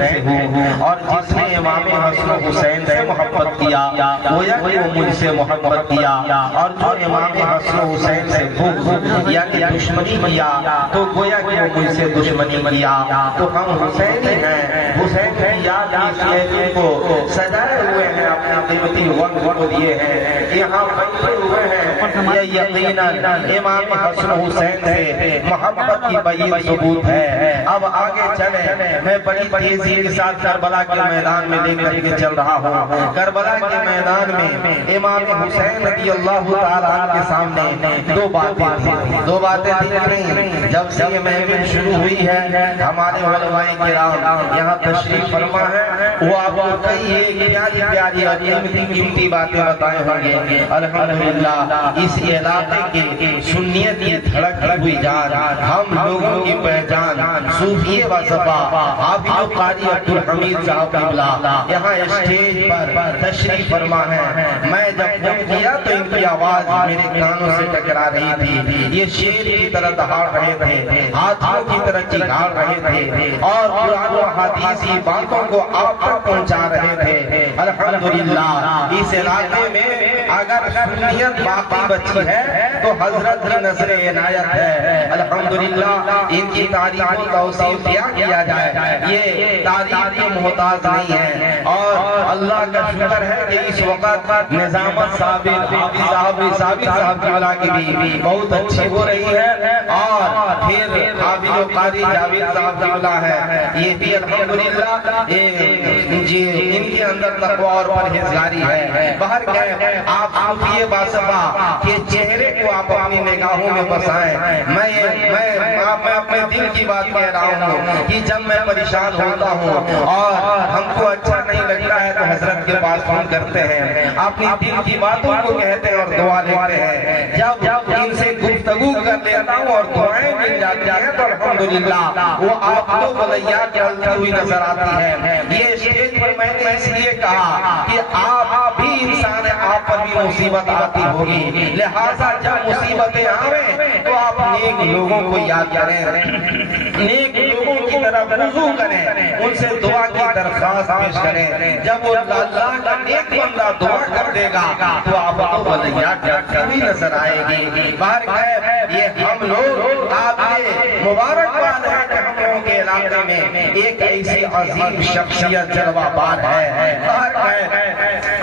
سے ہوں، اور جس نے امام حسن و حسین سے محبت کیا گویا کہ وہ مجھ سے محبت کیا، اور جو امام حسن و حسین سے بغض یعنی دشمنی کیا تو گویا کہ وہ مجھ سے دشمنی کیا۔ تو ہم حسینی ہیں، حسین کی یاد اس لیے کو سجائے ہوئے ہیں، اپنے قیمتی وقت کو دیے ہیں، یہاں بیٹھے ہوئے ہیں۔ یہ یقیناً امام حسن و حسین سے محبت کی بعید ثبوت ہے۔ اب آگے چلیں، میں بڑی تیزی کے ساتھ کربلا کے میدان میں لے کر کے چل رہا ہوں۔ کربلا کے میدان میں امام حسین رضی اللہ تعالیٰ عنہ کے سامنے دو باتیں دکھ رہی۔ جب سے یہ محفل شروع ہوئی ہے ہمارے علماء کرام یہاں تشریف فرما ہے، وہ آپ کو کئی ایک پیاری پیاری اور قیمتی باتیں بتائے ہوں گے۔ الحمدللہ اس علاقے کے سنیت کی دھڑک ہوئی جان، ہم لوگوں کی پہچان صوفی و صفا حافظ و قاری عبدالحمید صاحب قبلہ یہاں اسٹیج پر تشریف فرما ہے۔ میں جب فون کیا تو ان کی آواز میرے کانوں سے ٹکرا رہی تھی، یہ شیر کی طرح دہاڑ رہے تھے، ہاتھوں کی طرح چگھاڑ رہے تھے، اور قرآن و حدیثی باتوں کو آپ تک پہنچا رہے تھے۔ الحمدللہ اس علاقے میں اگر سنیت باقی بچی ہے تو حضرت کی نظر عنایت ہے۔ الحمدللہ ان کی تعریف و توصیف کیا جائے، یہ تعریف کے محتاج نہیں ہے، اور اللہ کا شکر ہے کہ اس وقت نظامت ثابت حافظ صاحب کی بلا کی بھی بہت اچھی ہو رہی ہے، اور پھر حافظ و قاری جاوید صاحب کی بلا ہے، یہ بھی الحمدللہ ان کے اندر تقوی اور پرہیزگاری ہے۔ باہر گئے آپ صوفی باصفا کے چہرے کو آپ اپنی نگاہوں میں بسائیں۔ میں اپنے دل کی بات کہہ رہا ہوں کہ جب میں پریشان ہوتا ہوں اور ہم کو اچھا نہیں لگتا ہے تو حضرت کے پاس فون کرتے ہیں، اپنی دل کی باتوں کو کہتے ہیں اور دعا لیتے ہیں۔ جب ان سے گفتگو کر لیتا ہوں اور دعائیں مل جاتی ہیں تو الحمدللہ وہ آپ کو بلیا چلتی ہوئی نظر آتی ہے۔ یہ اسٹیج پر میں نے اس لیے کہا کہ آپ بھی انسان ہیں، آپ پر بھی مصیبت آتی ہوگی، لہٰذا جب مصیبتیں آویں تو آپ نیک لوگوں کو یاد کریں، نیک لوگوں کی طرف رجوع کریں، ان سے دعا کی درخواست پیش کریں۔ جب وہ اللہ کا نیک بندہ دعا کر دے گا تو آپ کو بلیا چلتی ہوئی نظر آئے گی۔ باہر خیر یہ ہم لوگ آپ کے مبارکباد ہے کہ ہم لوگوں کے علاقے میں ایک ایسی عظیم شخصیت جلوہ بار ہے۔ باہر خیر